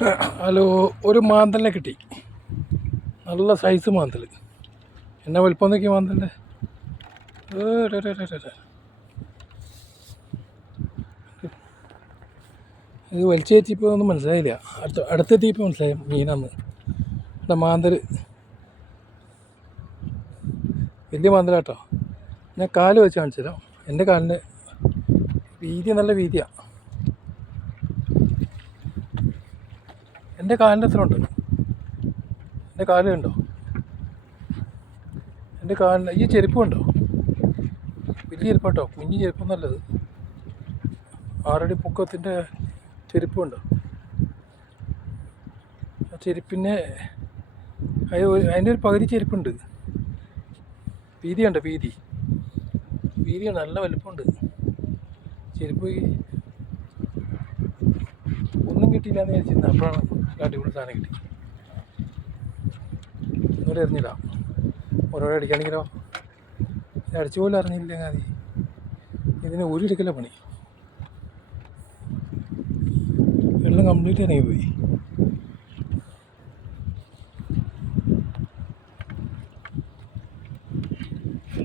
Hello, ഒരു മാന്തലിനെ കിട്ടി. നല്ല സൈസ് മാന്തൽ. എന്നാ വലിപ്പം നോക്കി മാന്തലിൻ്റെ. ഇത് വലിച്ചു കയറ്റിയപ്പോൾ ഒന്നും മനസ്സിലായില്ല. അടുത്തെത്തിയപ്പോൾ മനസ്സിലായി മീനാന്ന്. ഇവിടെ മാന്തൽ വലിയ മാന്തലാട്ടോ. ഞാൻ കാല് വെച്ച് കാണിച്ചു തരാം. എൻ്റെ കാലിന് വീതി നല്ല വീതിയാണ്. എൻ്റെ കാലിൻ്റെ എത്ര ഉണ്ട്? എൻ്റെ കാല് കണ്ടോ? എൻ്റെ കാലിന് ഈ ചെരുപ്പ് കണ്ടോ? വലിയ ചെരുപ്പാട്ടോ, കുഞ്ഞു ചെരുപ്പ് നല്ലത്. 6 അടി പൊക്കത്തിൻ്റെ ചെരുപ്പുണ്ടോ? ആ ചെരുപ്പിനെ അതിൻ്റെ ഒരു പകുതി ചെരുപ്പുണ്ട്. വീതി കണ്ടോ? വീതിയാണ്, നല്ല വലുപ്പമുണ്ട് ചെരുപ്പ്. ഒന്നും കിട്ടിയില്ല എന്ന് വിചാരിച്ചിരുന്നു. അപ്പോഴാണ് അടിപൊളി സാധനം കിട്ടി. ഒന്നുകൂടെ എറിഞ്ഞില്ല. ഓരോടെ അടിക്കുകയാണെങ്കിലോ അടിച്ചു പോലും അറിഞ്ഞില്ല. മതി ഇതിന് ഊരിയെടുക്കല പണി. വെള്ളം കംപ്ലീറ്റ് ഇറങ്ങി പോയി.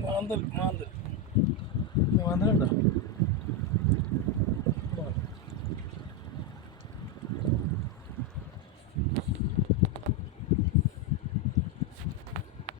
മാന്തൽ മാന്തലുണ്ടോ?